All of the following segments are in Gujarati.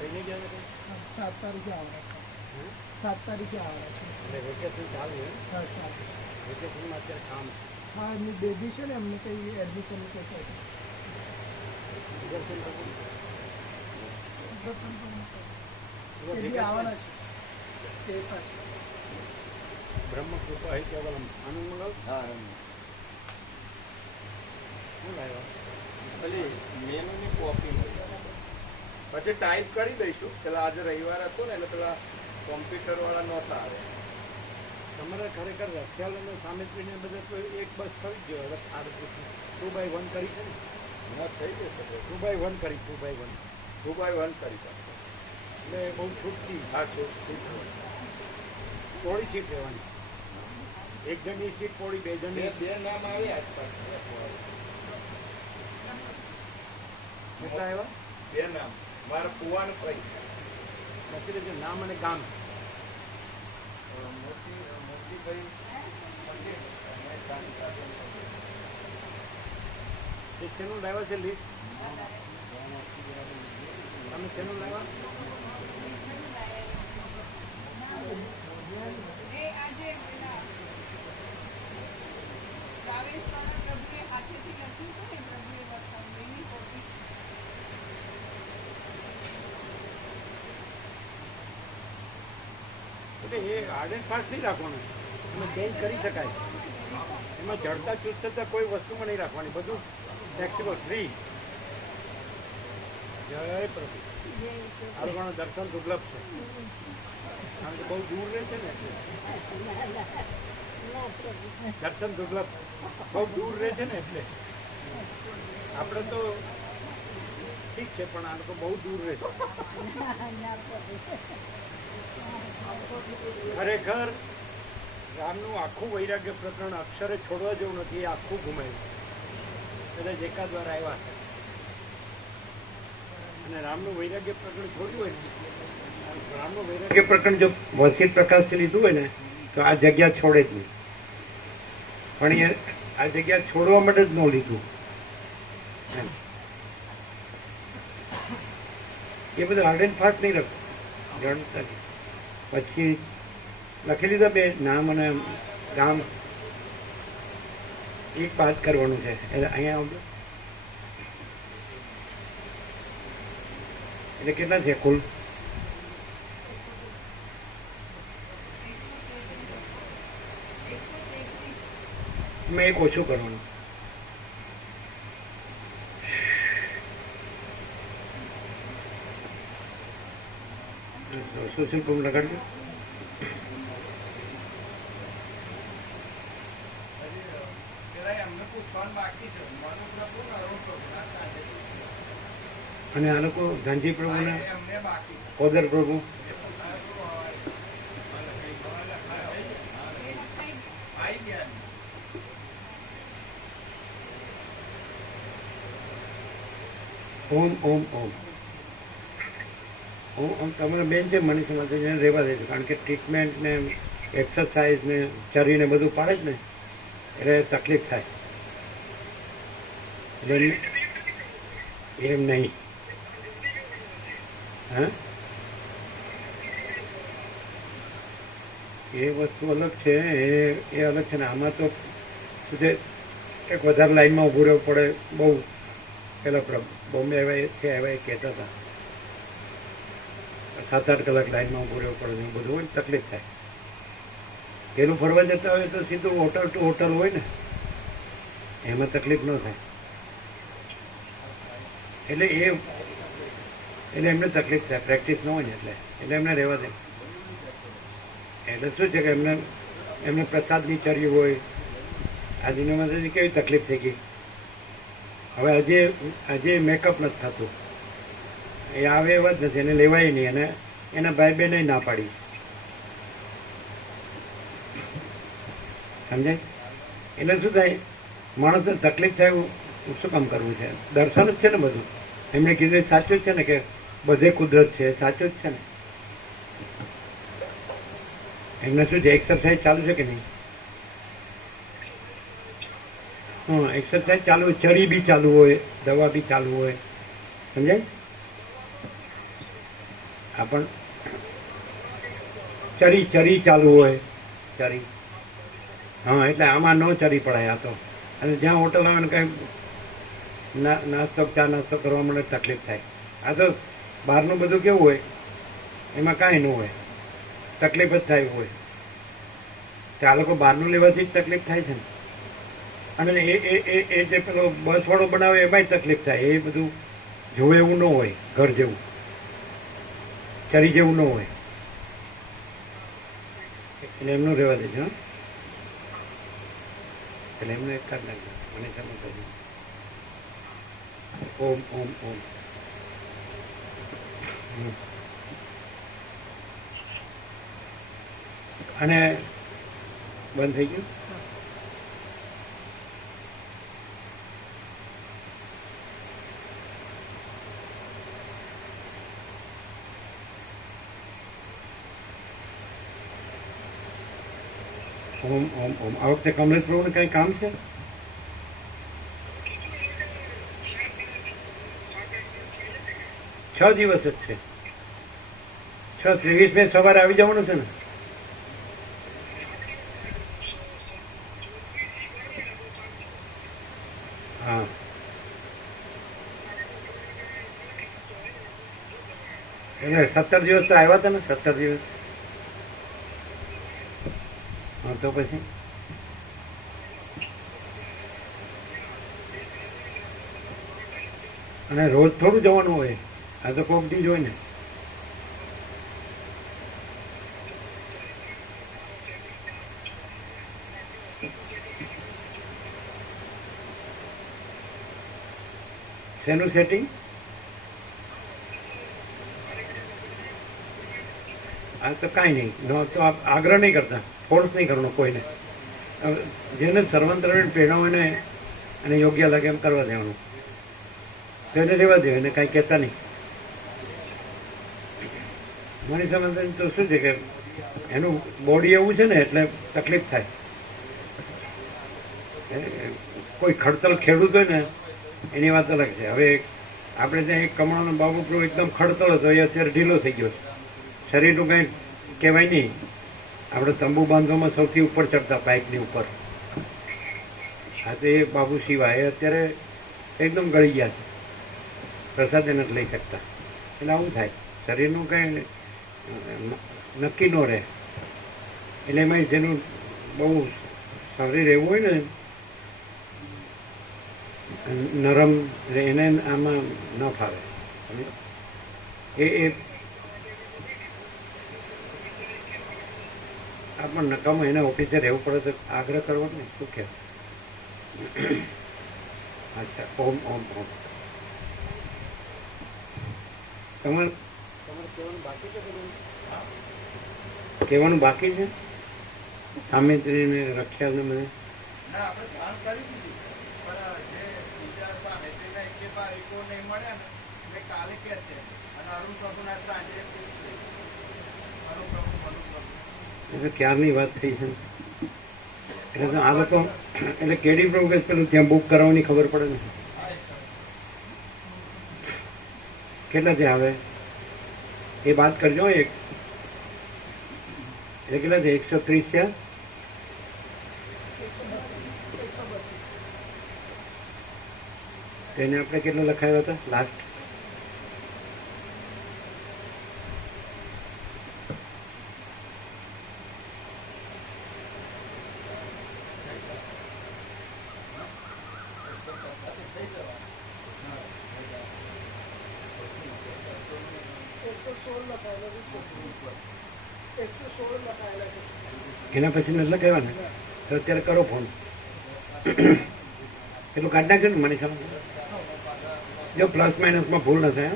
7 તારીખે આવવાના 7 તારીખે આવવાના છે એટલે વેકેશન ચાલુ હા ચાલુ વેકેશનમાં અત્યારે કામ હા એમની બેબી છે ને એમને કંઈ એડમિશન કરતા દર્શન પણ આવવાના છે તે પાછળ બ્રહ્મકૃપા કેવલમ આનંદ મંગલ હા શું લાવ્યા પેલી મેનુની કોપી પછી ટાઈપ કરી દઈશું. પેલા આજે રવિવાર હતો ને એટલે પેલા કોમ્પ્યુટર વાળા નહોતા આવે. તમારે ખરેખર રખિયાલ અને સામેત્રીને બધા તો એક બસ થઈ ગયો. હવે 2x1 કરી છે ને ના થઈ જશે 2x1 કરી 2x1 કરી શકશે એટલે બહુ છૂટથી હા છૂટ થોડી સીટ રહેવાની. એક જણની સીટ થોડી બે જણની બે નામ આવ્યા આસપાસ કેટલા આવ્યા? બે નામ મારા કુવાનું ફરી લખી દેજો નામ અને ગામ. મોતીભાઈ એ શેનું લાવ્યા છે લીસ્ટ? તમે શેનું લાવ્યા? એટલે એ હાર્ડ એન્ડ ફાસ્ટ નહીં રાખવાનું, એમાં ચેન્જ કરી શકાય. એમાં જડતા ચૂસતા કોઈ વસ્તુમાં નહીં રાખવાની, બધું ફ્લેક્સિબલ ફ્રી. જય પ્રભુ. આ લોકોનું દર્શન દુર્લભ છે કારણ કે બહુ દૂર રહે છે ને એટલે દર્શન દુર્લભ બહુ દૂર રહે છે ને એટલે આપણે તો ઠીક છે પણ આ લોકો બહુ દૂર રહે છે. ખરેખર રામનું આખું વૈરાગ્ય પ્રકરણ અક્ષરે છોડવા જેવું નથી. એ આખું ઘુમાયું એટલે જેકા દ્વારા આવ્યા છે અને રામનું વૈરાગ્ય પ્રકરણ છોડ્યું હોય ને, રામનું વૈરાગ્ય પ્રકરણ જો વસીત પ્રકાશથી લીધું હોય ને તો આ જગ્યા છોડે જ નહીં. પણ એ આ જગ્યા છોડવા માટે જ ન લીધું. એ બધું હાર્ડ એન્ડ ફાસ્ટ નહીં રાખવું, જડતા નહીં. પછી લખી લીધા બે નામ અને ગામ. એક વાત કરવાનું છે એટલે અહીંયા આવજો. એટલે કેટલા છે કુલ? મેં એક ઓછું કરવાનું. સોશિયલ પ્રૂફ લગાડજો. અને આ લોકો ગાંધી પ્રભુના ઓદર પ્રભુ ઓમ ઓમ ઓમ ઓમ. તમારા બેન છે મનીષ માટે એને રહેવા દેજો કારણ કે ટ્રીટમેન્ટ ને એક્સરસાઇઝ ને શરીરને બધું પાડે જ ને એટલે તકલીફ થાય. એટલે એમ નહીં. હા એ વસ્તુ અલગ છે, એ અલગ છે ને. આમાં તો શું છે એક વધારે લાઈનમાં ઊભું રહેવું પડે. બહુ પેલા બોમ્બે આવ્યા એ આવ્યા એ કહેતા હતા 7-8 કલાક લાઈનમાં ઊભું રહેવું પડે. એવું બધું હોય ને તકલીફ થાય. પેલું ફરવા જતા હોય તો સીધું હોટલ ટુ હોટલ હોય ને એમાં તકલીફ ન થાય. એટલે એમને તકલીફ થાય પ્રેક્ટિસ ન હોય ને એટલે એમને રહેવા દે. એટલે શું છે કે એમને પ્રસાદની ચર્યું હોય. આ દુનિયામાં કેવી તકલીફ થઈ ગઈ. હવે હજી મેકઅપ નથી થતું. એ આવે એવા જ નથી, એને લેવાય નહીં. અને એના ભાઈ બહેને ના પાડી. સમજાય? એટલે શું થાય માણસને તકલીફ થાય એવું શું કામ કરવું છે? દર્શન જ છે ને બધું. એમણે કીધું સાચું જ છે ને કે બધે કુદરત છે, સાચું જ છે ને. એમને શું છે એક્સરસાઇઝ ચાલુ છે કે નહીં? હા એક્સરસાઇઝ ચાલુ હોય, ચરી બી ચાલુ હોય, દવા બી ચાલુ હોય. સમજાય? આ પણ ચરી ચાલુ હોય, ચરી. હા, એટલે આમાં ન ચરી પડાય આ તો. અને જ્યાં હોટલ આવે ને કાંઈ નાસ્તો ચા નાસ્તો કરવા માટે તકલીફ થાય. આ તો બહારનું બધું કેવું હોય, એમાં કાંઈ ન હોય, તકલીફ જ થાય હોય. તો આ લોકો બહારનું લેવાથી જ તકલીફ થાય છે ને. અને એ જે પેલો બસવાળો બનાવે એમાંય તકલીફ થાય. એ બધું જોવે એવું ન હોય, ઘર જેવું, ચરી જેવું ન હોય. એટલે એમનું રહેવા દેજો. હા, એટલે એમને એક કાઢ નાખજો. મને સમજ કરી. ઓમ ઓમ ઓમ. અને બંધ થઈ ગયું. ઓમ ઓમ ઓમ. આ વખતે કમલેશ પ્રભુને કંઈ કામ છે? છ દિવસ જ છે. 23 મે સવારે આવી જવાનું છે ને? હા, એટલે 17 દિવસ તો આવ્યા હતા ને? 17 દિવસ. હા, તો પછી અને રોજ થોડું જવાનું હોય. આ તો કોક દી જ હોય ને. શેનું સેટિંગ? આ તો કાંઈ નહીં. તો આગ્રહ નહીં કરતા, ફોર્સ નહીં કરવાનો કોઈને. જેને સર્વંતરણ પ્રેરણા હોય ને અને યોગ્ય લાગે એમ કરવા દેવાનું. તો એને રહેવા દે, એને કાંઈ કહેતા નહીં. મારી સમજ તો શું છે કે એનું બોડી એવું છે ને એટલે તકલીફ થાય. કોઈ ખડતલ ખેડૂત હોય ને એની વાત અલગ છે. હવે આપણે ત્યાં એક કમળાનો બાબુ એકદમ ખડતલ હતો, એ અત્યારે ઢીલો થઈ ગયો છે. શરીરનું કંઈ કહેવાય નહીં. આપણે તંબુ બાંધવામાં સૌથી ઉપર ચડતા પાઇપની ઉપર. હા, તો એ બાબુ સિવાય અત્યારે એકદમ ગળી ગયા છે. પ્રસાદ એ નથી લઈ શકતા. એટલે આવું થાય. શરીરનું કંઈ નક્કી ન રહે. એટલે એમાં જેનું બહુ શરીર એવું હોય ને નરમ, એને આમાં ન ફાવે. એ આ પણ નકામો એને ઓફિસે રહેવું પડે તો આગ્રહ કરવો ને. શું કહેવાય? અચ્છા. ઓમ ઓમ ઓમ. તમારે કહેવાનું બાકી છે? સામેત્રીને રખ્યા ને બધે ના, આપણે ધ્યાન કરી દીધું. પણ જે બીજા સામેત્રીના એકો નહીં મળ્યા ને એટલે કાલે કે છે. અને અરુણ પ્રભુના સાંજે અરુણ પ્રભુ એટલે ક્યારની વાત થઈ છે. એટલે તો આ લોકો એટલે કેડી પ્રભુ કે પેલું ત્યાં બુક કરાવવાની ખબર પડે ને. કેટલા ત્યાં આવે એ વાત કરજો. એક એટલે કેટલા છે? 130 થયા. તેને આપણે કેટલો લખાયો હતા લાસ્ટ? એના પછી નથી લગાવ્યા ને તો અત્યારે કરો ફોન. એટલું કાઢી નાખ્યું ને મને સમજ. જો પ્લસ માઇનસમાં ભૂલ ન થાય.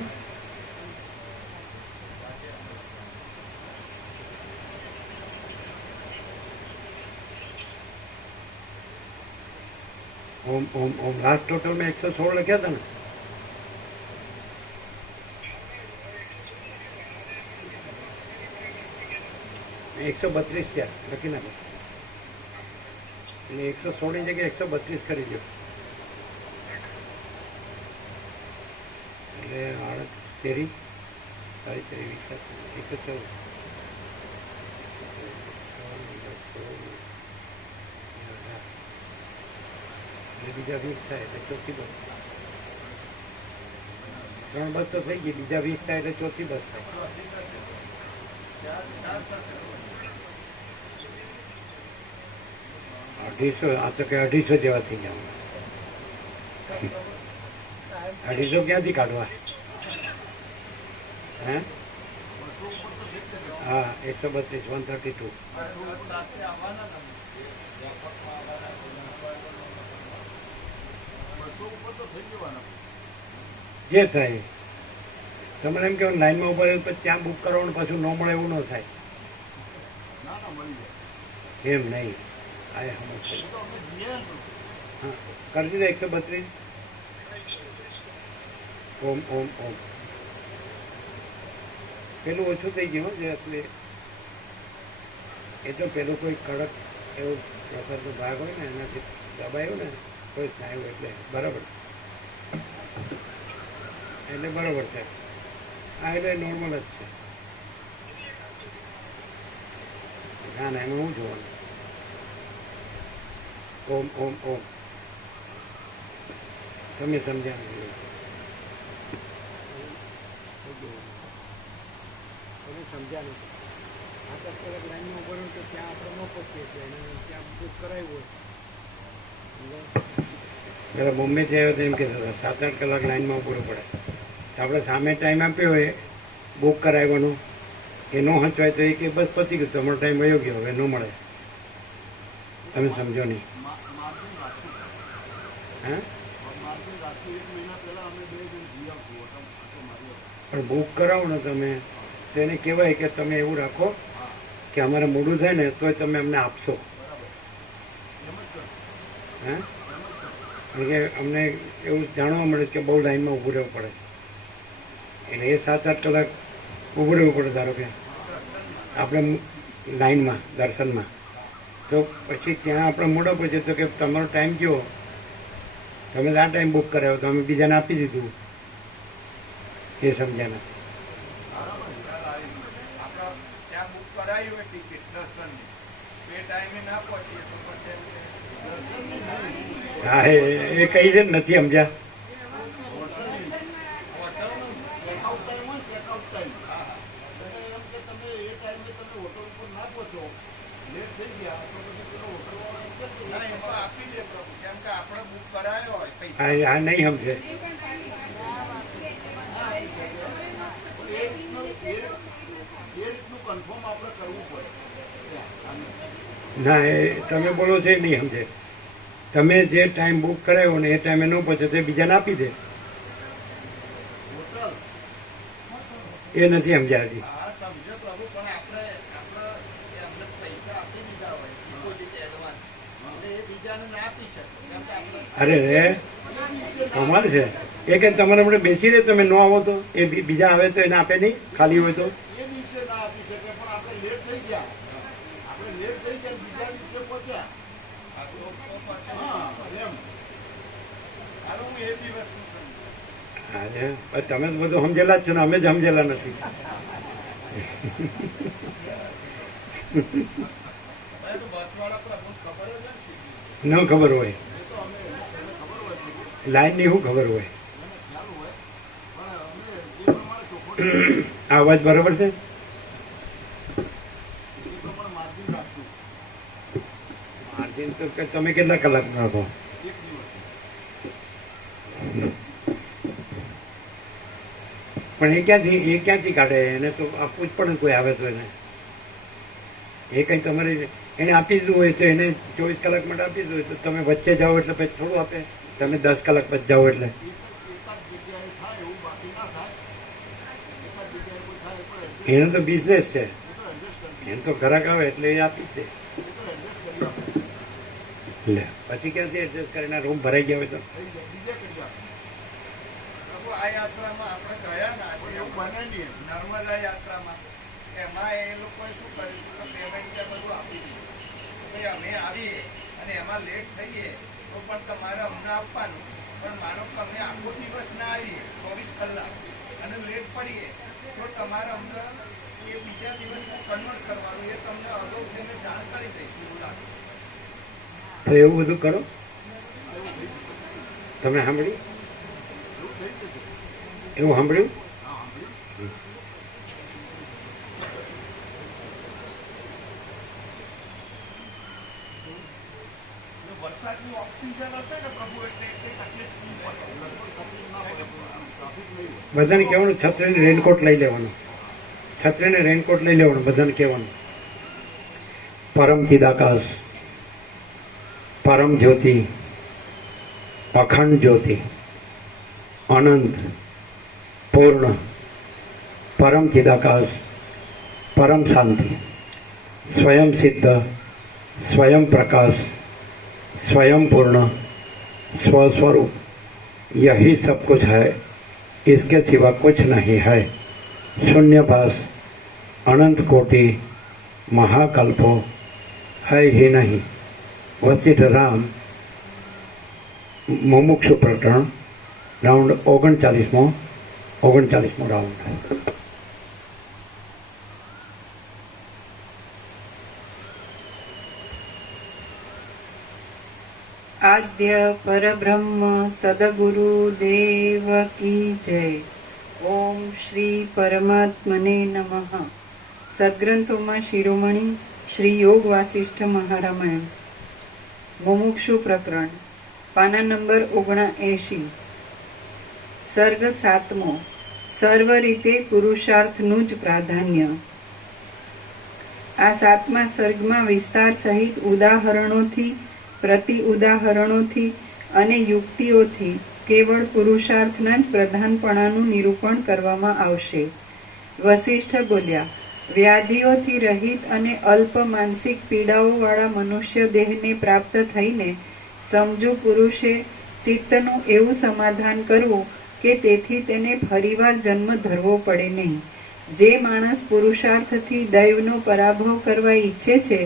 ઓમ ઓમ ઓમ. લાસ્ટ ટોટલમાં 116 લખ્યા હતા ને? એકસો 32 થયા. લખી નાખો. એટલે 116 ની જગ્યાએ 132 કરી દો. એટલે 8 તેરી તારીખ 114 બીજા 20 થાય એટલે ચોથી બસ 3 બસ તો થઈ ગઈ, બીજા 20 થાય એટલે ચોથી બસ થાય. 250 આ તો કે 250 જેવા થઈ ગયા. 250 ક્યાંથી કાઢવા? હે? હા 132 132. જે થાય તમારે એમ કહેવાય લાઈનમાં ઉભા રહે પછી ત્યાં બુક કરવાનું પાછું ન મળે એવું ન થાય. એમ નહીં, આ સમજ હા કરી દીધા 132. ઓમ ઓમ ઓમ પેલું ઓછું થઈ ગયું જે એટલે એ તો પેલું કોઈ કડક એવો પ્રકારનો ભાગ હોય ને એનાથી દબાયું ને કોઈ સ્નાયુ એટલે બરાબર છે. આ એટલે નોર્મલ જ છે. ના ના એમાં હું જોવાનું. ઓમ ઓમ ઓમ તમે સમજ્યા નહીં. તમે સમજ્યા નથી. 8 કલાક લાઈનમાં ઉભા રહો તો ત્યાં આપણે ન પહોંચીએ છીએ અને ત્યાં બુક કરાવ્યું હોય. જરા બોમ્બેથી આવ્યો તો એમ કહેતા હતા 7-8 કલાક લાઈનમાં ઉભું પડે. તો આપણે સામે ટાઈમ આપ્યો હોય બુક કરાવવાનો એ ન હંચવાય તો એ કે બસ પતી ગયું તમારો ટાઈમ વયો ગયો હવે ન મળે. તમે સમજો નહીં. હા પણ બુક કરાવો ને તમે તો એને કહેવાય કે તમે એવું રાખો કે અમારે મોડું થાય ને તોય તમે અમને આપશો. હા કારણ કે અમને એવું જાણવા મળે કે બહુ લાઈનમાં ઊભું રહેવું પડે એટલે એ 7-8 કલાક ઊભું રહેવું પડે. ધારો કે આપણે લાઈનમાં દર્શનમાં તો પછી ત્યાં આપણે મોડો પહોંચે તો કે તમારો ટાઈમ કયો તમે આ ટાઈમ બુક કરાવ્યો તો અમે બીજાને આપી દીધું. એ સમજ્યા નથી. હા એ કઈ છે નથી સમજ્યા. હા નહીં સમજે. ના એ તમે બોલો છો એ નહીં સમજે. તમે જે ટાઈમ બુક કરાવ્યો ને એ ટાઈમે ન પહોંચે તો બીજાને આપી દે. એ નથી સમજ્યા હજી. અરે રે કમાલ છે. એ કે તમારે હમણાં બેસી રહે તમે ન આવો તો એ બીજા આવે તો એને આપે નહીં ખાલી હોય તો. તમે તો બધું સમજેલા જ છો ને અમે જ સમજેલા નથી. ન ખબર હોય લાઈન ની શું ખબર હોય. આ અવાજ બરાબર છે. માર્જિન તો તમે કેટલા કલાક રાખો? પણ એ ક્યાંથી કાઢે? એને તો આપવું જ પડે કોઈ આવે તો એને. એ કંઈ તમારે એને આપી દીધું હોય તો એને 24 કલાક માટે આપી દીધું હોય તો તમે વચ્ચે જાઓ એટલે પછી થોડું આપે. તમે 10 કલાક પછી જાઓ એટલે એનો તો બિઝનેસ છે. એને તો ગ્રાહક આવે એટલે એ આપી જ દે. લે પછી ક્યાંથી એડજસ્ટ કરીને રૂમ ભરાઈ ગયા હોય તો આ યાત્રામાં આપણે ગયા ને આજે એવું બને નહીં. નર્મદા યાત્રામાં એમાં એ લોકોએ શું કર્યું કે પેમેન્ટ ત્યાં બધું આપી દીધું. ભાઈ અમે આવીએ અને એમાં લેટ થઈએ તો પણ તમારે અમને આપવાનું. પણ માનો કે અમે આખો દિવસ ના આવીએ 24 કલાક અને લેટ પડીએ તો તમારે અમને એ બીજા દિવસમાં કન્વર્ટ કરવાનું એ તમને અગાઉથી અમે જાણ કરી દઈશું એવું લાગે. તો એવું બધું કરો. તમે સાંભળ્યું? એવું સાંભળ્યું? વરસાદનું ઓક્સિજન હશે ને પ્રભુ એટલે એ તકલીફ નહીં પડે. બધાને કહેવાનું છત્રીને રેનકોટ લઈ લેવાનું. છત્રીને રેનકોટ લઈ લેવાનું. બધાને કહેવાનું પરમ ચિદાકાશ, પરમ જ્યોતિ, અખંડ જ્યોતિ, અનંત, પૂર્ણ, પરમ ચિદાકાશ, परम शांति, स्वयं सिद्ध, स्वयं प्रकाश, स्वयं पूर्ण, स्वस्वरूप, यही सब कुछ है, इसके सिवा कुछ नहीं है. शून्यभास, अनंत कोटि, महाकल्पो है ही नहीं. वशिष्ठ राम मुमुक्षु प्रकरण राउंड 39मो राउंड. आद्य परब्रह्म सद्गुरु देव की जय. ओम श्री परमात्मने नमः. सद्ग्रंथों शिरोमणि श्री योग वासिष्ठ महारामायण मुमुक्षु प्रकरण पाना नंबर 79. सर्ग 7मो. सर्व रीते पुरुषार्थનું જ પ્રાધાન્ય. આ 7મા સર્ગમાં વિસ્તાર સહિત ઉદાહરણોથી, પ્રતિ ઉદાહરણોથી અને યુક્તિઓથી કેવળ પુરુષાર્થના જ પ્રધાનપણાનું નિરૂપણ કરવામાં આવશે. વસિષ્ઠ બોલ્યા, વ્યાધિઓથી રહિત અને અલ્પ માનસિક પીડાઓવાળા મનુષ્ય દેહને પ્રાપ્ત થઈને સમજુ પુરુષે ચિત્તનું એવું સમાધાન કરવું કે તેથી તેને ફરીવાર જન્મ ધરવો પડે નહીં. જે માણસ પુરુષાર્થથી દૈવનો પરાભવ કરવા ઈચ્છે છે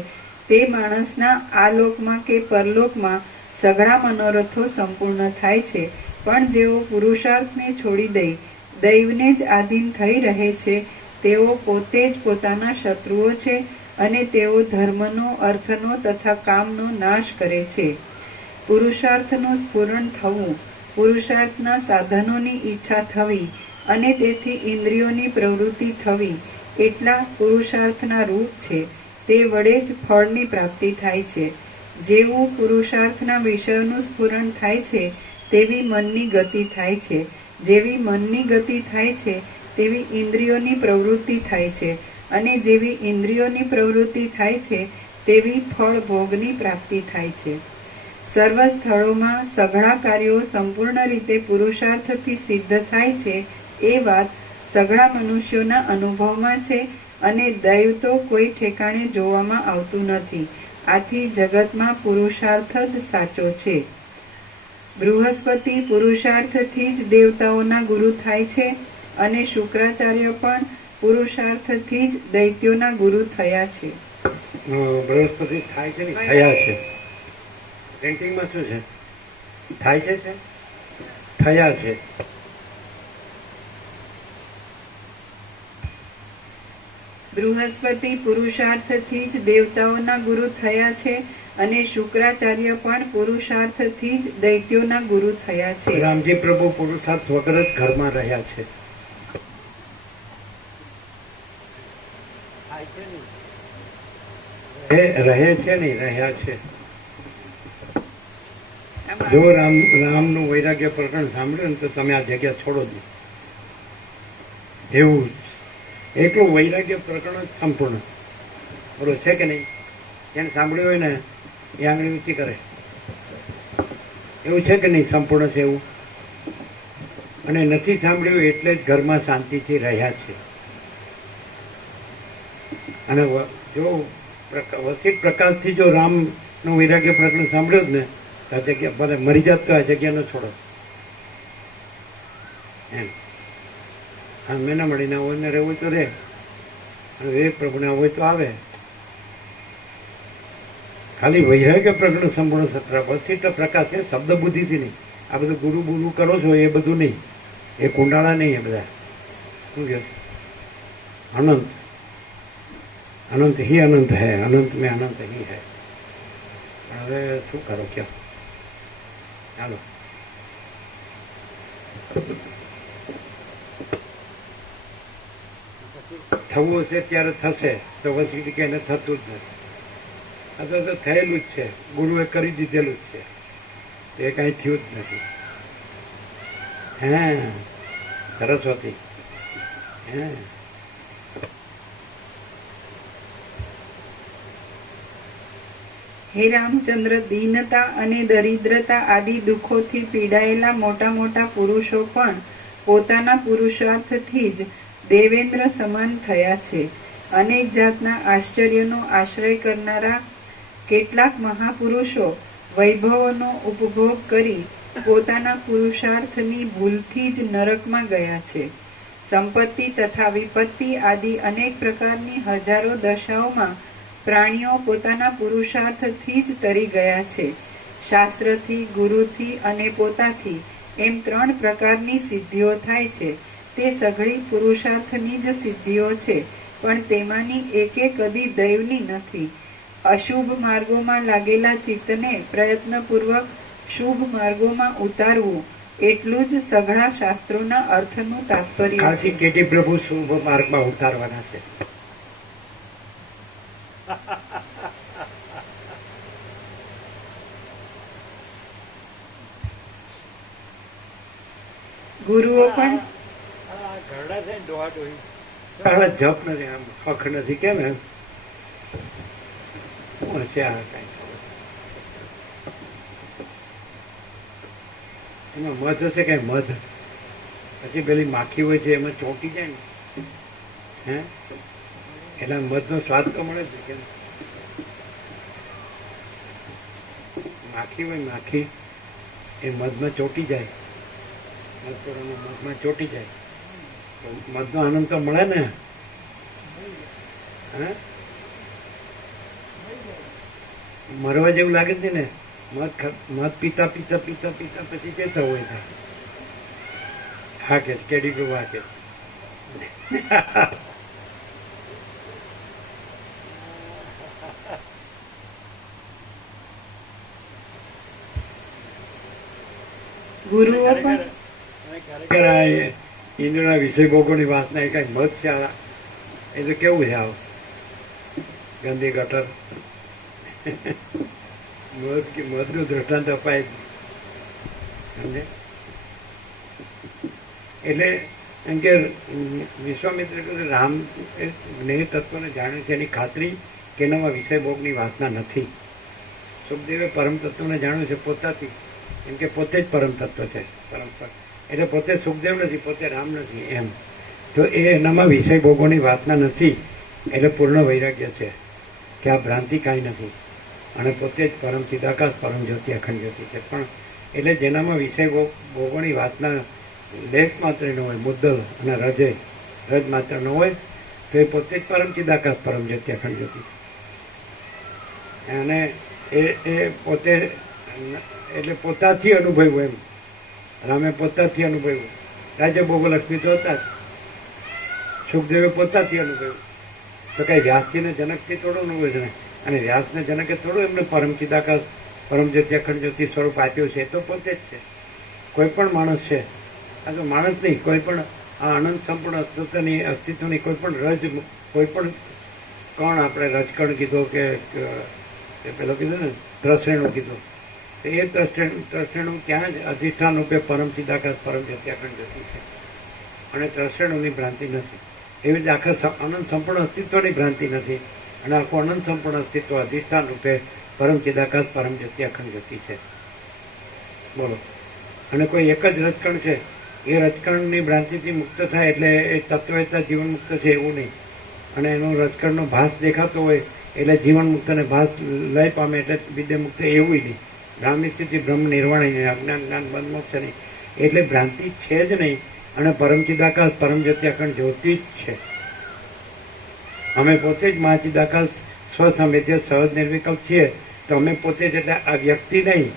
તે માણસના આ લોકમાં કે પરલોકમાં સઘળા મનોરથો સંપૂર્ણ થાય છે. પણ જેઓ પુરુષાર્થને છોડી દઈ દૈવને જ આધીન થઈ રહે છે તેઓ પોતે જ પોતાના શત્રુઓ છે અને તેઓ ધર્મનો, અર્થનો તથા કામનો નાશ કરે છે. પુરુષાર્થનું સ્ફુરણ થવું, પુરુષાર્થના સાધનોની ઈચ્છા થવી અને તેથી ઇન્દ્રિયોની પ્રવૃત્તિ થવી એટલા પુરુષાર્થના રૂપ છે. તે વડે જ ફળની પ્રાપ્તિ થાય છે. જેવું પુરુષાર્થના વિષયોનું સ્ફુરણ થાય છે તેવી મનની ગતિ થાય છે. જેવી મનની ગતિ થાય છે તેવી ઇન્દ્રિયોની પ્રવૃત્તિ થાય છે અને જેવી ઇન્દ્રિયોની પ્રવૃત્તિ થાય છે તેવી ફળ ભોગની પ્રાપ્તિ થાય છે. સર્વ સ્થળોમાં સઘળા કાર્યો સંપૂર્ણ રીતે પુરુષાર્થથી સિદ્ધ થાય છે એ વાત સઘળા મનુષ્યોના અનુભવમાં છે અને દૈવ તો કોઈ ઠેકાણે જોવામાં આવતું નથી. આથી જગતમાં પુરુષાર્થ જ સાચો છે. બૃહસ્પતિ પુરુષાર્થથી જ દેવતાઓના ગુરુ થાય છે અને શુક્રાચાર્ય પણ પુરુષાર્થથી જ દૈત્યોના ગુરુ થયા છે. બૃહસ્પતિ થાય છે ને થયા છે. પેન્ટિંગમાં શું છે? થાય છે થયા છે. બૃહસ્પતિ પુરુષાર્થથી જ દેવતાઓના ગુરુ થયા છે અને શુક્રાચાર્ય પણ પુરુષાર્થથી જ દૈત્યોના ગુરુ થયા છે. રામજી પ્રભુ પુરુષાર્થ વગર જ ઘરમાં રહ્યા છે. રહે છે ને રહ્યા છે. જો રામનું વૈરાગ્ય પ્રકરણ સાંભળ્યું ને તો તમે આ જગ્યા છોડો જ. એવું એટલું વૈરાગ્ય પ્રકરણ જ સંપૂર્ણ. બરોબર છે કે નહીં? જેને સાંભળ્યું હોય ને એ આંગળી ઊંચી કરે. એવું છે કે નહીં? સંપૂર્ણ છે એવું. અને નથી સાંભળ્યું એટલે જ ઘરમાં શાંતિથી રહ્યા છે. અને જો વસિષ્ઠ પ્રકાશથી જો રામનું વૈરાગ્ય પ્રકરણ સાંભળ્યું જ ને તો આ જગ્યા ભલે મરી જાત તો આ જગ્યા ન છોડો એમ. હા, મેં ના મળીને હોય ને રહેવું તો રહે, અને વિવેક પ્રભુને હોય તો આવે. ખાલી વૈરાગ્ય પ્રકરણ સંપૂર્ણ સત્ર. વસિષ્ઠ પ્રકાશ છે શબ્દ બુદ્ધિથી નહીં. આ બધું ગુરુ ગુરુ કરો છો એ બધું નહીં, એ કુંડાળા નહીં, એ બધા શું કહે? अनंत अनंत ही अनंत है, अनंत में अनंत ही है. હવે શું કરો કયો? ચાલો. થવું હશે ત્યારે થશે, તો પછી કે એને થતું જ નથી. અથવા તો થયેલું જ છે, ગુરુએ કરી દીધેલું જ છે, એ કાંઈ થયું જ નથી. હા, સરસ્વતી. હા, હે રામચંદ્ર, દીનતા અને દરિદ્રતા આદિ દુઃખોથી પીડાયેલા મોટા મોટા પુરુષો પણ પોતાના પુરુષાર્થથી જ દેવેન્દ્ર સમાન થયા છે. અનેક જાતના આશ્ચર્યનો આશ્રય કરનારા કેટલાક મહાપુરુષો વૈભવોનો ઉપભોગ કરી પોતાના પુરુષાર્થની ભૂલથી જ નરકમાં ગયા છે. સંપત્તિ તથા વિપત્તિ આદિ અનેક પ્રકારની હજારો દશાઓમાં પ્રાણીઓ પોતાના પુરુષાર્થથી જ તરી ગયા છે. શાસ્ત્રથી, ગુરુથી અને પોતાથી એમ 3 પ્રકારની સિદ્ધિઓ થાય છે. તે સઘળી પુરુષાર્થની જ સિદ્ધિઓ છે, પણ તેમાંની એકે કદી દૈવની નથી. અશુભ માર્ગોમાં લાગેલા ચિત્તને પ્રયત્નપૂર્વક શુભ માર્ગોમાં ઉતારવું એટલું જ સઘળા શાસ્ત્રોના અર્થનું તાત્પર્ય કાશી છે. કેટી પ્રભુ શુભ માર્ગમાં ઉતારવાના છે. ગુરુઓ પણ તારા જપ નથી, આમ હક નથી, કેમ એમ? શું હશે આ કાંઈ? એમાં મધ હશે કઈ? મધ પછી પેલી માખી હોય છે એમાં ચોંટી જાય ને, હે, એટલે મધનો સ્વાદ તો મળે છે. કેમ? માખી હોય, માખી એ મધમાં ચોંટી જાય, મધમાં ચોંટી જાય તો મધનો આનંદ તો મળે ને. હે, મરવા જેવું લાગે છે ને. મધ પીતા પીતા પીતા પીતા પછી કે થવું હોય થાય. હા કે કેડી પ્રભુ કે ગુરુઓ પણ ઇન્દ્રના વિષય ભોગોની વાસના એ કઈ મધ છે. એ તો કેવું છે આવું ગંદી ગટર. મધનું દ્રષ્ટાંત અપાય જ સમજે. એટલે એમ કે વિશ્વામિત્ર રામ જ્ઞેય તત્વને જાણે છે એની ખાતરી કે એનામાં વિષય ભોગની વાસના નથી. સુખદેવે પરમ તત્વને જાણ્યું છે પોતાથી, એમ કે પોતે જ પરમ તત્વ છે. એટલે પોતે સુખદેવ નથી, પોતે રામ નથી એમ. તો એ એનામાં વિષય ભોગોની વાસના નથી, એટલે પૂર્ણ વૈરાગ્ય છે કે આ ભ્રાંતિ કાંઈ નથી અને પોતે જ પરમ ચિદાકાશ, પરમ જ્યોતિ, અખંડ જ્યોતિ છે. પણ એટલે જેનામાં વિષય ભોગોની વાસના લેખ માત્ર ન હોય, મુદ્દલ અને રજ માત્ર ન હોય, તો એ પોતે જ પરમ ચિદાકાશ, પરમ જ્યોતિ, અખંડ જ્યોતિ છે. અને એ પોતે એટલે પોતાથી અનુભવ્યું. એમ રામે પોતાથી અનુભવ્યું. રાજ્ય ભોગો લક્ષ્મી તો હતા જ, સુખદેવે પોતાથી અનુભવ્યું. તો કઈ વ્યાસજીને જનકથી થોડું અનુભવ્યું છે ને. અને વ્યાસને જનકે થોડું એમને પરમ ચિદાકાશ, પરમ જ્યોતિ, અખંડ જ્યોતિ સ્વરૂપ આપ્યું છે. એ તો પોતે જ છે. કોઈ પણ માણસ છે, આ તો માણસ નહીં, કોઈ પણ આ અનંત સંપૂર્ણ અસ્તિત્વની કોઈ પણ કોઈ પણ કણ, આપણે રજકણ કીધો કે પેલો કીધું ને ત્રસેણું કીધું, એ ત્રસેણું ત્યાં જ અધિષ્ઠાન રૂપે પરમ ચિદાકાશ, પરમ જ્યોતિ, અખંડ જ્યોતિ છે. અને ત્રસેણુની ભ્રાંતિ નથી. એવી રીતે આખા અનંત સંપૂર્ણ અસ્તિત્વની ભ્રાંતિ નથી. અને આખું અનંત સંપૂર્ણ અસ્તિત્વ અધિષ્ઠાન રૂપે પરમ ચિદાકાશ, પરમ જ્યોતિ, અખંડ જ્યોતિ છે. બોલો. અને કોઈ એક જ રજકણ છે, એ રજકણની ભ્રાંતિથી મુક્ત થાય એટલે એ તત્વતા જીવન મુક્ત છે એવું નહીં. અને એનો રજકણનો ભાસ દેખાતો હોય એટલે જીવન મુક્ત અને ભાસ લય પામે એટલે વિદ્યા મુક્ત એવું નહીં. બ્રાહ્મી સ્થિતિ, બ્રહ્મ નિર્વાણ નહીં, અજ્ઞાન જ્ઞાન બંધ મોક્ષ નહીં. એટલે ભ્રાંતિ છે જ નહીં. અને પરમ ચિદાકાશ, પરમ જ્યોતિ, અખંડ જ્યોતિ જ છે. અમે પોતે જ મહાચિદાકાશ, સ્વસંવેદ્ય, સહજ નિર્વિકલ્પ છીએ. તો અમે પોતે જ એટલે આ વ્યક્તિ નહીં,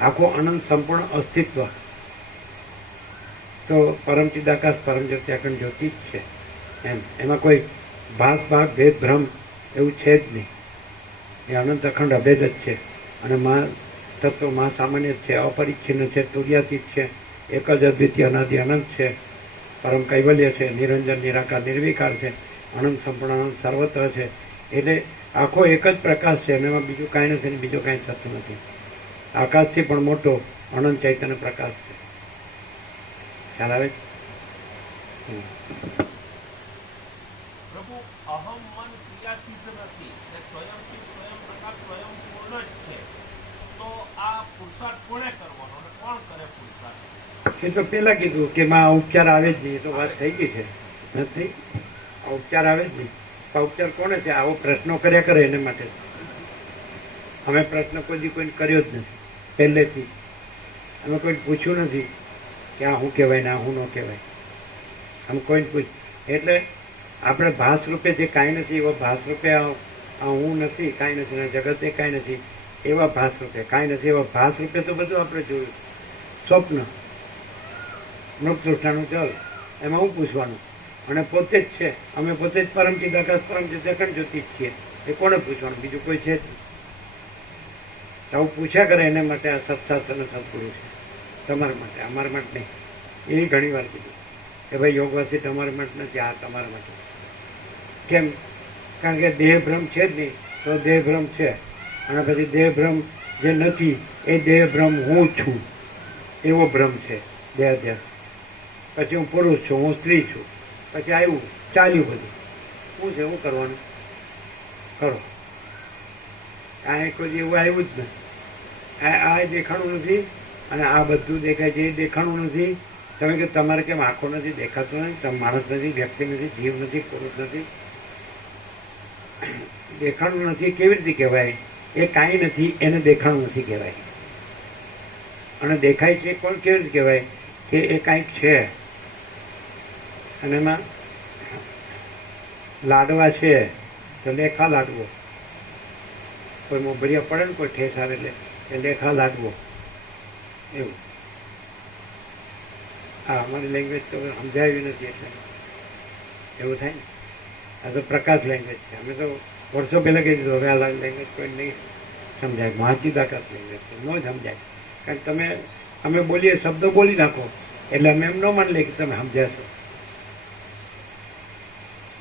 આખું અનંત સંપૂર્ણ અસ્તિત્વ. તો પરમ ચિદાકાશ પરમ જ્યોતિ અખંડ જ્યોતિ જ છે એમ. એમાં કોઈ ભાગ ભાગ ભેદ ભ્રમ એવું છે જ નહીં. એ અનંત અખંડ અભેદ જ છે. અને મા તત્વ મા સામાન્ય જ છે, અપરિચ્છિન્ન છે, તુર્યાતીત છે, એક જ અદ્વિતીય અનાદિ અનંત છે, પરમ કૈવલ્ય છે, નિરંજન નિરાકાર નિર્વિકાર છે, અનંત સંપૂર્ણ અનંત સર્વત્ર છે. એટલે આખો એક જ પ્રકાશ છે અને એમાં બીજું કાંઈ નથી ને બીજું કાંઈ થતું નથી. આકાશથી પણ મોટો અનંત ચૈતન્ય પ્રકાશ છે. ખ્યાલ આવે છે? પ્રભુ અહમ મન ક્રિયા સિદ્ધ નથી ને સ્વયં શિવ સ્વયં પ્રકાશ સ્વયં પૂર્ણ જ છે. તો આ પુરુષાર્થ કોણે કરવાનો અને કોણ કરે પુરુષાર્થ? એ તો પેલા કીધું કે માં ઉપચાર આવે જ નહીં. એ તો વાત થઈ ગઈ છે. નથી આ ઉપચાર આવે જ નહીં. આ ઉપચાર કોને છે? આવો પ્રશ્નો કર્યા કરે એને માટે. અમે પ્રશ્ન કોઈ દી કોઈને કર્યો જ નથી પહેલેથી. અમે કોઈ પૂછ્યું નથી કે આ શું કહેવાય ને આ શું ન કહેવાય. આમ કોઈને પૂછ એટલે આપણે ભાસ રૂપે જે કાંઈ નથી એવા ભાસ રૂપે આ હું નથી, કાંઈ નથી ને જગત એ કાંઈ નથી એવા ભાસ રૂપે, કાંઈ નથી એવા ભાસ રૂપે તો બધું આપણે જોયું. સ્વપ્ન મૃગતૃષ્ણાનું જલ એમાં હું પૂછવાનું? અને પોતે જ છે. અમે પોતે જ પરમ ચિદાકાશ પરમ અખંડ જ્યોતિ જ છીએ. એ કોને પૂછવાનું? બીજું કોઈ છે જ નહીં. આવું પૂછ્યા કરે એને માટે આ સત્શાસ્ત્ર અને સદગુરુ છે. તમારા માટે, અમારા માટે નહીં. એ ઘણી વાર કીધું કે ભાઈ યોગવાસી તમારા માટે નથી, આ તમારા માટે. કેમ? કારણ કે દેહ ભ્રમ છે જ નહીં તો દેહ ભ્રમ છે. અને પછી દેહ ભ્રમ જે નથી એ દેહ ભ્રમ હું છું એવો ભ્રમ છે. દેહાધ્યાસ. પછી હું પુરુષ છું, હું સ્ત્રી છું. પછી આવ્યું ચાલ્યું બધું. શું છે? શું કરવાનું? કરો. આ કોઈ એવું આવ્યું જ નથી. આ દેખાણું નથી અને આ બધું દેખાય છે એ દેખાણું નથી. તમે કે તમારે કેમ આંખો નથી, દેખાતો નથી, તમે માણસ નથી, વ્યક્તિ નથી, જીવ નથી, પુરુષ નથી, દેખાણું નથી કેવી રીતે કહેવાય? એ કાંઈ નથી એને દેખાણું નથી કહેવાય. અને દેખાય છે કોણ કેવી રીતે કહેવાય? કે એ કાંઈક છે. અને એમાં લાડવા છે તો લેખા લાડવો. કોઈ મોભરિયા પડે ને કોઈ ઠેસ આવે એટલે એ લેખા લાડવો એવું. હા, અમારી લેંગ્વેજ તો સમજાવી નથી એટલે એવું થાય ને. આ તો પ્રકાશ લેંગ્વેજ છે. અમે તો વર્ષો પહેલાં કહી દીધું હવે આ લેંગ્વેજ કોઈ નહીં સમજાય. મહાચિદાકાશ લેંગ્વેજ છે, ન સમજાય. કારણ કે તમે અમે બોલીએ શબ્દો બોલી નાખો એટલે અમે એમ ન માની લઈએ કે તમે સમજ્યા છો.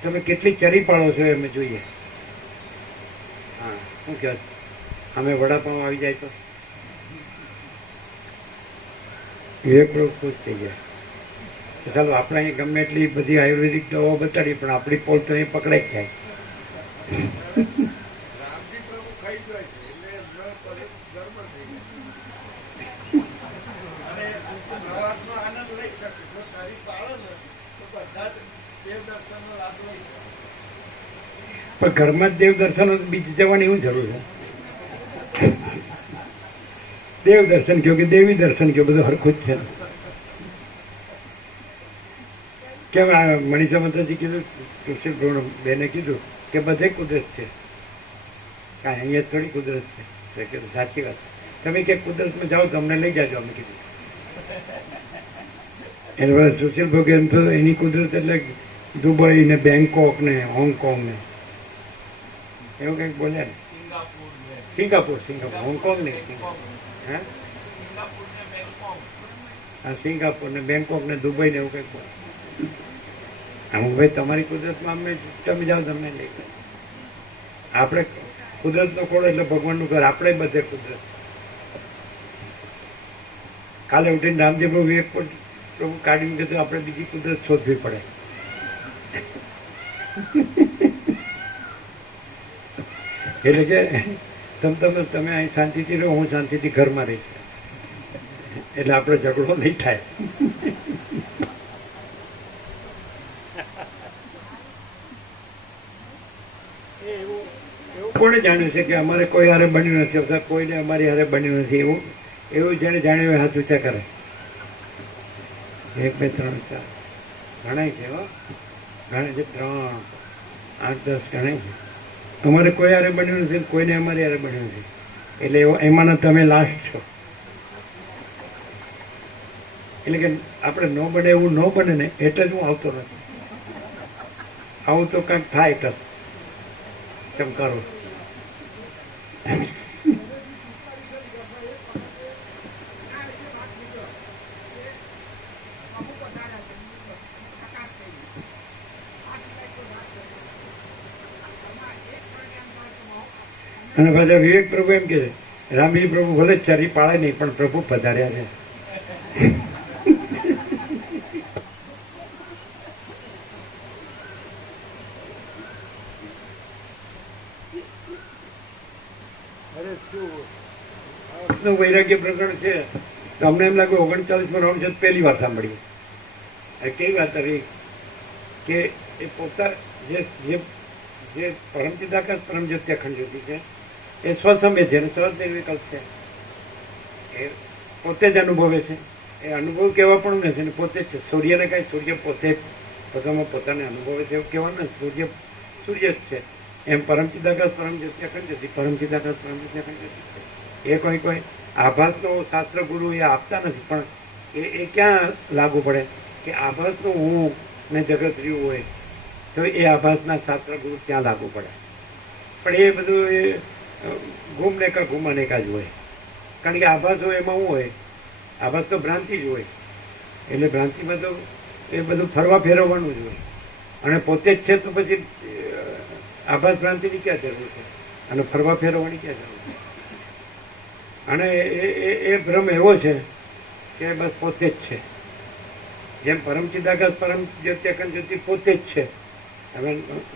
તમે કેટલી ચરી પાડો છો અમે જોઈએ. હા, શું કહો? અમે વડાપાઉં આવી જાય તો વિવેકડો ખુશ થઈ જાય. ચાલો આપણે અહીં ગમે એટલી બધી આયુર્વેદિક દવાઓ બતાડી પણ આપણી પોલ તો અહીં પકડાઈ જ જાય. રામજી પ્રભુ ખાઈ જાય છે એટલે ગરબડ થઈ જાય અને પ્રવાસનો આનંદ લઈ શકે. જો શરીર પાળો ને તો બધા જ દેવ દર્શનનો લાભ લઈ શકે. પણ ઘરમાં જ દેવ દર્શન બીજી જવાની શું જરૂર છે? દેવ દર્શન કહો કે દેવી દર્શન કહો, બધું હરખું જ છે. કેમ આ મનીષા માતાજી કીધું, તુલસી બેને કીધું કે બધે કુદરત છે, કાંઈ અહીંયા થોડી કુદરત છે. કીધું સાચી વાત. તમે કે કુદરતમાં જાઓ તો અમને લઈ જાજો. અમે કીધું એટલે સુશીલ ભોગે એમ તો એની કુદરત એટલે દુબઈ ને બેંકોક ને હોંગકોંગ ને એવું કંઈક બોલ્યા ને. સિંગાપુર હોંગકોંગ ને હા સિંગાપુર ને બેંકોક ને દુબઈ ને એવું કંઈક બોલે. હું ભાઈ તમારી કુદરતમાં અમે તમે જાઓ તમને લઈ જાય. આપણે કુદરતનો ખોળો એટલે ભગવાનનું ઘર. આપણે બધે કુદરત. કાલે ઉઠીને રામદેવ પ્રભુ વિવેક પ્રભુ કાઢીને કીધું આપણે બીજી કુદરત શોધવી પડે. એટલે કે તમે અહીં શાંતિથી રહો, હું શાંતિથી ઘરમાં રહીશ એટલે આપણે ઝઘડો નહીં થાય. કોણે જાણ્યું છે કે અમારે કોઈ હારે બન્યું નથી અથવા કોઈને અમારી હારે બન્યું નથી? એવું જેને જાણ્યું હોય હાથ ઊંચા કરે. 1 2 3 4 ગણાય છે. ગણાય છે 3 8 10 ગણાય છે. અમારે કોઈ હારે બન્યું નથી, કોઈને અમારી હારે બન્યું નથી એટલે એમાંના તમે લાસ્ટ છો. એટલે કે આપણે ન બને એવું ન બને ને એટલે જ હું આવતો નથી. આવું તો કંઈક થાય કર ચમકારો. અને પાછા વિવેક પ્રભુ એમ કે છે રામજી પ્રભુ ભલે ચરી પાળે નહીં પણ પ્રભુ પધાર્યા છે. વૈરાગ્ય પ્રકરણ છે તો અમને એમ લાગે 39માં રાઉન્ડ છે પહેલી વાર સાંભળીએ. કેવી વાત કરી કે એ પોતા જે પરમચિદાકાશ પરમ જ્યોતિ અખંડ જ્યોતિ છે એ સ્વસંવેદ છે અને સહજ નિર્વિકલ્પ છે. એ પોતે જ અનુભવે છે. એ અનુભવ કહેવા પણ નથી ને પોતે જ છે. સૂર્યને કાંઈ સૂર્ય પોતે પોતામાં પોતાને અનુભવે છે એવું કહેવાનું સૂર્ય સૂર્ય જ છે. એમ પરમચિદાકાશ પરમ જ્યોતિ અખંડ જ્યોતિ પરમચિદાકાશ પરમ જ્યોતિ અખંડ જ્યોતિ છે. એ કોઈ આભાસનો શાસ્ત્ર ગુરુ એ આપતા નથી પણ એ ક્યાં લાગુ પડે કે આભાસનું હું ને જગત રહ્યું હોય તો એ આભાસના શાસ્ત્ર ગુરુ ત્યાં લાગુ પડે. પણ એ બધું એ ગુમને કા ગુમાને કા જ હોય. કારણ કે આભાસ હોય એમાં શું હોય? આભાસ તો ભ્રાંતિ જ હોય. એટલે ભ્રાંતિમાં તો એ બધું ફરવા ફેરવવાનું જ હોય. અને પોતે જ છે તો પછી આભાસ ભ્રાંતિની ક્યાં જરૂર છે અને ફરવા ફેરવવાની ક્યાં જરૂર છે? અને એ ભ્રમ એવો છે કે બસ પોતે જ છે. જેમ પરમચિદાકાશ પરમ જ્યોતિ અખંડ જ્યોતિ પોતે જ છે. હવે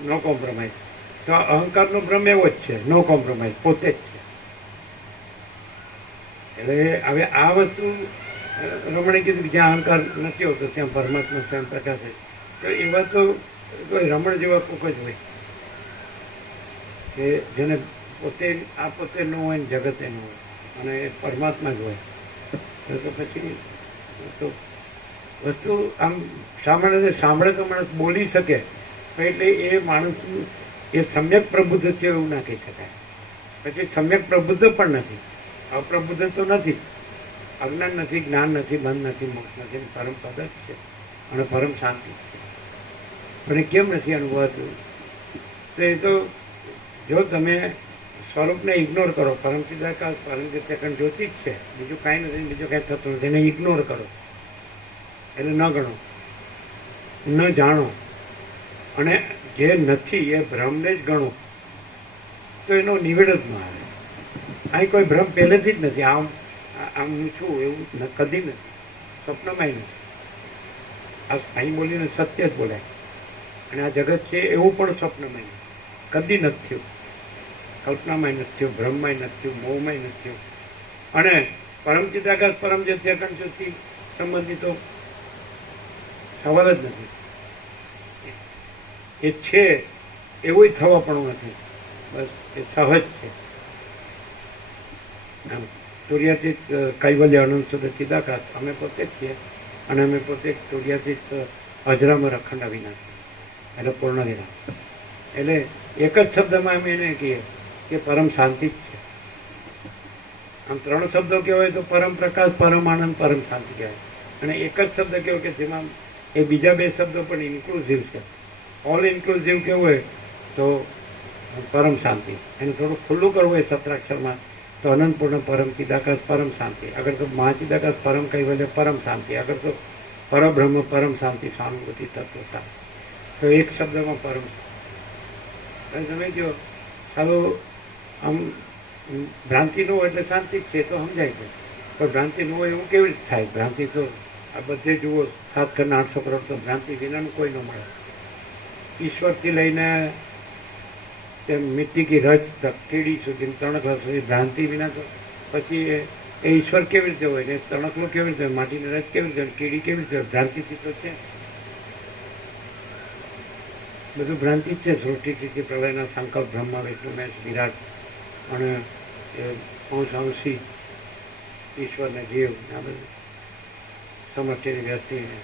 નો કોમ્પ્રોમાઇઝ. તો અહંકારનો ભ્રમ એવો જ છે, નો કોમ્પ્રોમાઇઝ, પોતે જ છે. એટલે હવે આ વસ્તુ રમણે કીધું કે જ્યાં અહંકાર નથી હોતો ત્યાં પરમાત્મા સ્વયં પ્રકાશ છે. તો એવા તો કોઈ રમણ જેવા કોક જ હોય કે જેને પોતે આ પોતે ન હોય ને જગતે ન હોય અને પરમાત્મા જ હોય. તો પછી તો વસ્તુ આમ સાંભળે તો માણસ બોલી શકે એટલે એ માણસનું એ સમ્યક પ્રબુદ્ધ છે એવું ના કહી શકાય. પછી સમ્યક પ્રબુદ્ધ પણ નથી, અપ્રબુદ્ધ તો નથી. અજ્ઞાન નથી, જ્ઞાન નથી, બંધ નથી, મોક્ષ નથી, પરમ પદ જ છે અને પરમ શાંતિ છે. પણ એ કેમ નથી અનુભવાતું? તો એ તો જો તમે સ્વરૂપને ઇગ્નોર કરો, પરમચિદાકાશ પરમ જ્યોતિ અખંડ જ્યોતિ જ છે, બીજું કાંઈ નથી, બીજું કાંઈ થતું નથી, એને ઇગ્નોર કરો એટલે ન ગણો, ન જાણો અને જે નથી એ ભ્રમને જ ગણો તો એનો નિવેડ જ ન આવે. અહીં કોઈ ભ્રમ પહેલેથી જ નથી. આમ હું છું એવું કદી નથી, સ્વપ્નમાંય નથી. આ અહીં બોલીને સત્ય જ બોલાય. અને આ જગત છે એવું પણ સ્વપ્નમાંય કદી નથી થયું, કલ્પનામાંય નથી થયું, ભ્રમમાંય નથી થયું, મોહમાંય નથી થયું. અને પરમચિદાકાશ પરમ જ્યોતિ અખંડ જ્યોતિ સંબંધિતો સવાલ જ નથી. એ છે એવું થવા પણ નથી, બસ એ સહજ છે. આમ તુર્યાતીત કૈવલ્ય અનંત શુદ્ધ ચિદાકાશ અમે પોતે જ છીએ અને અમે પોતે તુર્યાતીત અજરામર અખંડ અવિનાશ એટલે પૂર્ણ વિરામ. એટલે એક જ શબ્દમાં અમે એને કહીએ કે પરમ શાંતિ જ છે. આમ ત્રણ શબ્દો કહેવાય તો પરમ પ્રકાશ, પરમ આનંદ, પરમ શાંતિ કહેવાય. અને એક જ શબ્દ કહેવો કે જેમાં એ બીજા બે શબ્દો પણ ઇન્ક્લુઝિવ છે. ઓલ ઇન્ક્લુઝિવ કેવું હોય તો પરમ શાંતિ. એને થોડું ખુલ્લું કરવું હોય સત્રાક્ષરમાં તો અનંતપૂર્ણ પરમ ચિદાકાશ પરમ શાંતિ. અગર તો મહાચિદાકાશ પરમ કૈવલ્ય પરમ શાંતિ. અગર તો પરબ્રહ્મ પરમ શાંતિ સહાનુભૂતિ તત્વ શાંતિ. તો એક શબ્દમાં પરમ. અને તમે કહો સારું આમ ભ્રાંતિ ન હોય એટલે શાંતિ જ છે તો સમજાય છે. પણ ભ્રાંતિ ન હોય એવું કેવી રીતે થાય? ભ્રાંતિ તો આ બધે જુઓ 7 કરોડ 800 કરોડ તો ભ્રાંતિ વિનાનું કોઈ ન મળે. ઈશ્વરથી લઈને મિટ્ટી કી રજ તક કીડી સુધી 3 વર્ષ સુધી ભ્રાંતિ વિના તો પછી એ ઈશ્વર કેવી રીતે હોય ને તણકલો કેવી રીતે હોય, માટીની રજ કેવી રીતે હોય, કીડી કેવી રીતે હોય? ભ્રાંતિથી તો છે, બધું ભ્રાંતિ જ છે. સૃષ્ટિથી પ્રલયના સંકલ્પ બ્રહ્મા વિષ્ણુ મહેશ વિરાટ અને એ અંશી ઈશ્વરને જીવ આ બધું સમષ્ટિની વ્યક્તિને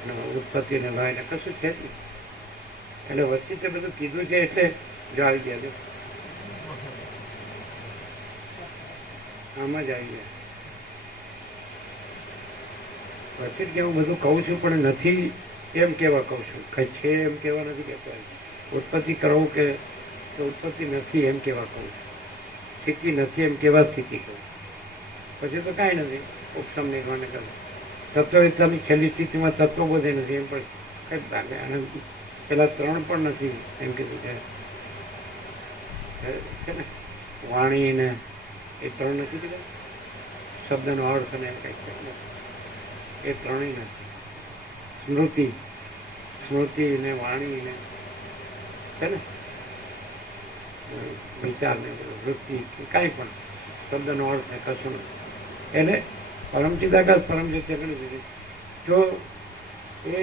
અને ઉત્પત્તિને લઈને કશું છે જ નહીં. એટલે વસ્તી તે બધું કીધું છે એટલે જો આવી ગયા આમ જ આવી ગયા. વસીત કે હું બધું કહું છું પણ નથી એમ કહેવા કહું છું, કંઈ છે એમ કહેવા નથી કહેતો. ઉત્પત્તિ કરવું કે ઉત્પત્તિ નથી એમ કહેવા કહું છું, સ્થિતિ નથી એમ કહેવા સ્થિતિ કહું. પછી તો કાંઈ નથી. ઉપસમ નિર્માણ કરે તત્વવેતાની છેલ્લી સ્થિતિમાં તત્વ બધે નથી એમ પણ કંઈ ભાગે. અને પેલા ત્રણ પણ નથી એમ કીધું કે છે ને વાણી ને એ ત્રણ નથી કીધા, શબ્દનો અર્થ ને કંઈક એ ત્રણેય નથી. સ્મૃતિ ને વાણી ને છે ને વિચાર ને વૃત્તિ કાંઈ પણ શબ્દનો અર્થ ને કશું નથી. એને પરમચિદાકાશ પરમજ્યોતિ ગણી દીધી. જો એ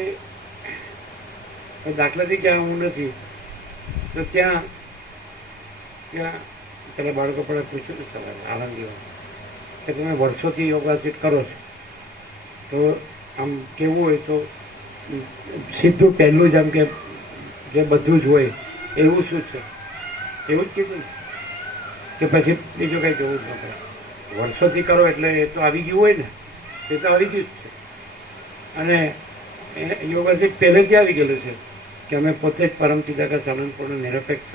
દાખલાથી ક્યાં હું નથી તો ત્યાં પેલા બાળકો પણ પૂછ્યું ને સવારે આનંદીઓ કે તમે વર્ષોથી યોગાસિત કરો છો તો આમ કેવું હોય તો સીધું પહેલું જ આમ કે જે બધું જ હોય એવું શું છે, એવું જ કીધું કે પછી બીજું કંઈ જોવું જ ન પડે. વર્ષોથી કરો એટલે એ તો આવી ગયું હોય ને, એ તો આવી ગયું જ છે. અને યોગાસિત પહેલેથી આવી ગયેલું છે કે અમે પોતે જ પરમચિદાકાશ આનંદપૂર્ણ નિરપેક્ષ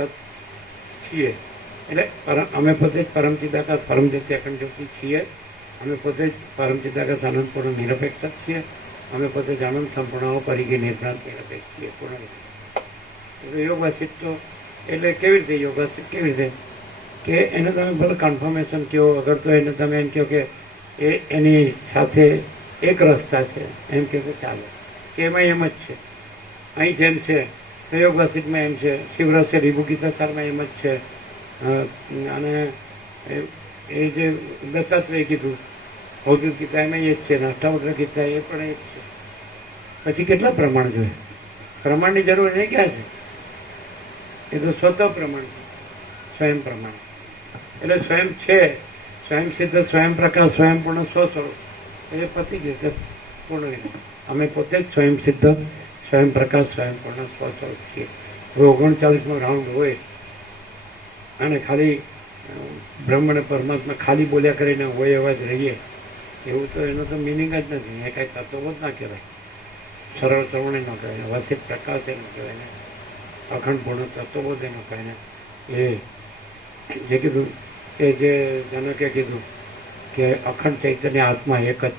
છીએ. એટલે અમે પોતે જ પરમચિદાકાશ પરમજ્યોતિ અખંડ જ્યોતિ છીએ. અમે પોતે જ પરમચિદાકાશ આનંદપૂર્ણ નિરપેક્ષ છીએ. અમે પોતે જ આનંદ સંપૂર્ણ પરિઘી નિર્ભ્રાંત નિરપેક્ષ છીએ પૂર્ણ રીતે. યોગાસિત તો એટલે કેવી રીતે યોગાસિત કેવી રીતે કે એને તમે ભલે કન્ફર્મેશન કહો, અગર તો એને તમે એમ કહો કે એ એની સાથે એક રસ્તા છે એમ કહો તો ચાલે, કે એમાં એમ જ છે. અહીં જેમ છે તો યોગાસિતમાં એમ છે, શિવરહસ્ય રીભુ ગીતાસારમાં એમ જ છે. અને એ જે દત્તાત્રેય કીધું ભૌતિક ગીતા એમાં એ જ છે ને અષ્ટાવક્ર ગીતા એ પણ એ જ છે. પછી કેટલા પ્રમાણ જોઈએ? પ્રમાણની જરૂર નહીં ક્યાં છે? એ તો સ્વતઃ પ્રમાણ છે, સ્વયં પ્રમાણ. એટલે સ્વયં છે, સ્વયં સિદ્ધ, સ્વયં પ્રકાશ, સ્વયં પૂર્ણ, સ્વસ્વરૂપ એ પતી ગયું છે પૂર્ણ રીતે. અમે પોતે જ સ્વયં સિદ્ધ, સ્વયં પ્રકાશ, સ્વયં પૂર્ણ, સ્વસ્વરૂપ છીએ. 39મો રાઉન્ડ હોય અને ખાલી બ્રહ્મ અને પરમાત્મા ખાલી બોલ્યા કરીને હોય એવા જ રહીએ એવું તો એનો તો મિનિંગ જ નથી. એ કાંઈ તત્વો જ ના કહેવાય, સરળ શ્રવણે ન કહેવાય, વસિત પ્રકાશ એ ન કહેવાય ને, અખંડ પૂર્ણ તત્વબોધ એ ન કહેવાય ને. એ જે કીધું એ જે જનકે કીધું કે અખંડ ચૈતન્ય આત્મા એક જ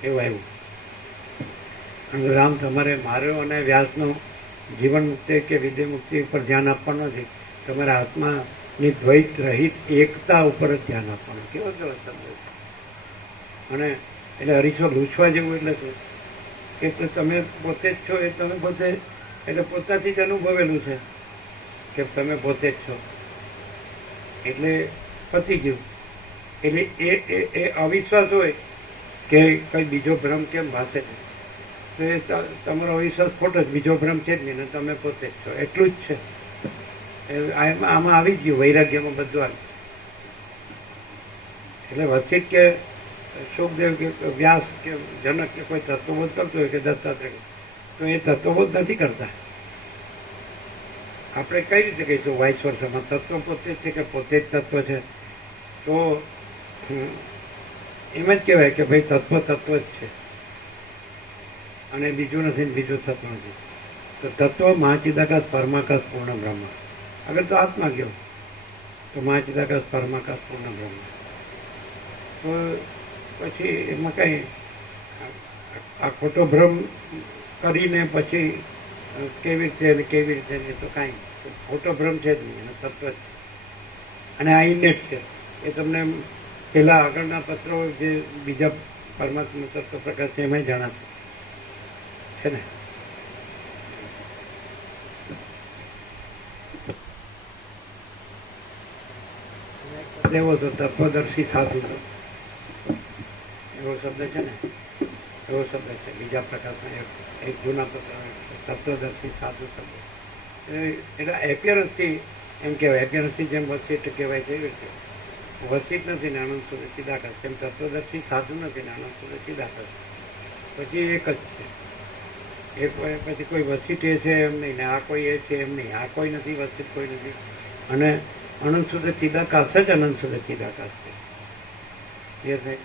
છે એવું આવ્યું. અને રામ તમારે માર્યો અને વ્યાસનું જીવન મુક્તિ કે વિદ્યા મુક્તિ ઉપર ધ્યાન આપવાનું નથી, તમારા આત્માની દ્વૈત રહિત એકતા ઉપર જ ધ્યાન આપવાનું. કેવો કેવો શબ્દ છે. અને એટલે હરીશો લૂછવા જેવું એટલે શું કે તો તમે પોતે જ છો, એ તમે પોતે એટલે પોતાથી જ અનુભવેલું છે કે તમે પોતે જ છો એટલે પતી ગયું. એટલે એ અવિશ્વાસ હોય કે કંઈ બીજો ભ્રમ કેમ ભાષે છે તો એ તમારો અવિશ્વાસ ખોટો જ, બીજો ભ્રમ છે જ નહીં ને તમે પોતે જ છો એટલું જ છે. આમાં આવી ગયું વૈરાગ્યમાં બધું આવી. એટલે વસિત કે સુખદેવ કે વ્યાસ કે જનક કે કોઈ તત્વબોધ કરતો હોય કે દત્તાત્રેય તો એ તત્વબોધ નથી કરતા. આપણે કઈ રીતે કહીશું વાઇસ વર્ષમાં તત્વ પોતે જ છે કે પોતે જ તત્વ છે? તો એમ જ કહેવાય કે ભાઈ તત્વ તત્વ જ છે અને બીજું નથી ને બીજું તત્વ નથી. તો તત્વ મહાચિદાકાશ પરમાકાશ પૂર્ણ બ્રહ્મ. અગર તો આત્મા ગયો તો મહાચિદાકાશ પરમાકાશ પૂર્ણ બ્રહ્મ. તો પછી એમાં કંઈ આ ખોટો ભ્રમ કરીને પછી કેવી રીતે કેવી રીતે તો કાંઈ ખોટો ભ્રમ છે જ નહીં, એનો તત્વ જ છે. અને આ ઇનેટ છે એ તમને પહેલાં આગળના પત્રો જે બીજા પરમાત્મા તત્વ પ્રકાશ છે એમાં જણાશે છે ને. એવો તો તત્વદર્શી સાધુ એવો શબ્દ છે ને, એવો શબ્દ છે બીજા પ્રકારના એક જૂના પત્ર તત્વદર્શી સાધુ શબ્દ. એટલે એપિયરન્સથી એમ કહેવાય, એપિયરન્સથી જેમ વસિત કહેવાય છે એવી રીતે વસિત નથી ને આનંદ સુધે ચિદાકાશ, જેમ તત્વદર્શી સાધુ નથી ને આનંદ સુધે ચિદાકાશ. પછી એક જ છે. એ પછી કોઈ વસિત એ છે એમ નહીં ને આ કોઈ એ છે એમ નહીં, આ કોઈ નથી વસિત કોઈ નથી. અને અનંત સુધે ચિદાકાશ જ અનંત સુધે ચિદાકાશ છે. એ થાય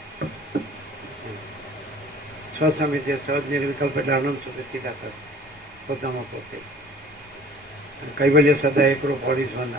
સ્વસમિતિ સહજ નિર્વિકલ્પ એટલે આનંદ સુધી સીધા પોતામાં પોતે કૈવલ્ય સદા એકરો પોલીસ વન